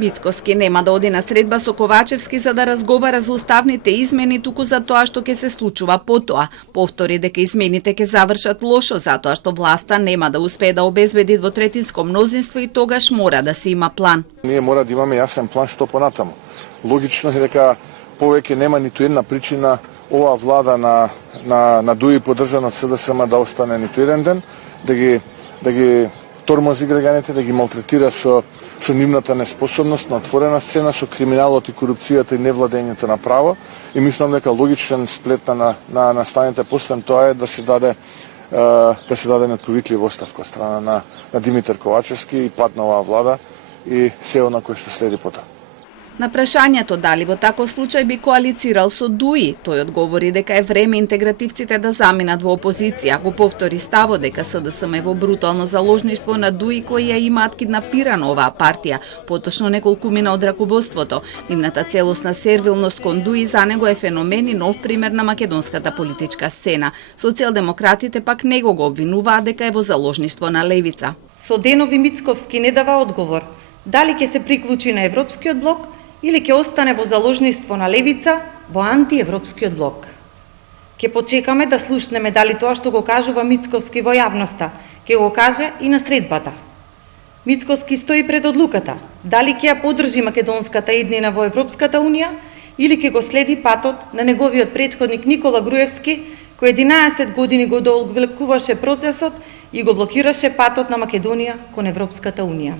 Мицкоски нема да оди на средба со Ковачевски за да разговара за уставните измени, туку за тоа што ќе се случува потоа. Повтори дека измените ќе завршат лошо затоа што власта нема да успее да обезбеди двотретинско мнозинство и тогаш мора да се има план. Ние мора да имаме јасен план што понатаму. Логично е дека повеќе нема ниту една причина оваа влада на ДУИ поддржана од СДСМ да остане ниту еден ден, да ги тормози граѓаните, да ги малтретира со нивната неспособност на отворена сцена, со криминалот и корупцијата и невладењето на право. И мислам дека логичен сплет на настаните после тоа е да се даде неповитлива оставка од страна на Димитар Ковачевски и пат на оваа влада и се она кој што следи потоа. На прашањето дали во таков случај би коалицирал со ДУИ, тој одговори дека е време интегративците да заминат во опозиција. Го повтори ставот дека СДСМ е во брутално заложништво на ДУИ кои ја имаат киднапирано оваа партија, поточно неколку мина од раководството. Нивната целосна сервилност кон ДУИ за него е феномен и нов пример на македонската политичка сцена. Социјалдемократите пак него го обвинуваат дека е во заложништво на левица. Со денови Мицковски не дава одговор дали ќе се приклучи на Европскиот блок или ќе остане во заложништво на левица во антиевропскиот блок. Ќе почекаме да слушнеме дали тоа што го кажува Мицковски во јавноста, ќе го каже и на средбата. Мицковски стои пред одлуката, дали ќе ја поддржи македонската еднина во Европската унија или ќе го следи патот на неговиот претходник Никола Груевски, кој 11 години го доолговлекуваше процесот и го блокираше патот на Македонија кон Европската унија.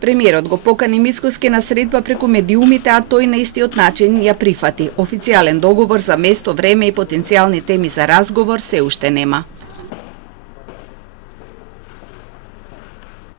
Премиерот го покани Мицкоски на средба преку медиумите, а тој на истиот начин ја прифати. Официјален договор за место, време и потенцијални теми за разговор се уште нема.